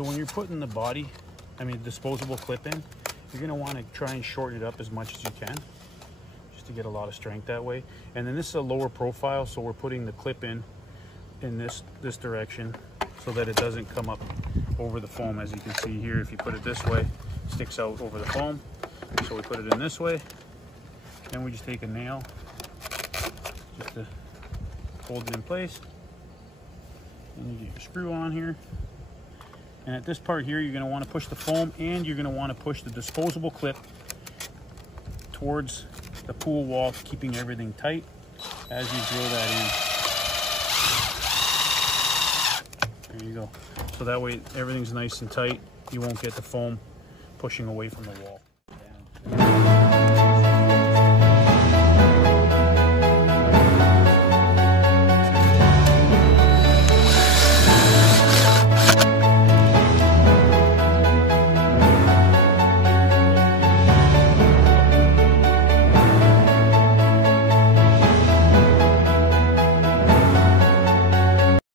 So when you're putting the body, disposable clip in, you're gonna wanna try and shorten it up as much as you can, just to get a lot of strength that way. And then this is a lower profile, so we're putting the clip in this direction so that it doesn't come up over the foam. As you can see here, if you put it this way, it sticks out over the foam. So we put it in this way, then we just take a nail just to hold it in place. And you get your screw on here. And at this part here, you're going to want to push the foam, and you're going to want to push the disposable clip towards the pool wall, keeping everything tight as you drill that in. There you go. So that way everything's nice and tight. You won't get the foam pushing away from the wall.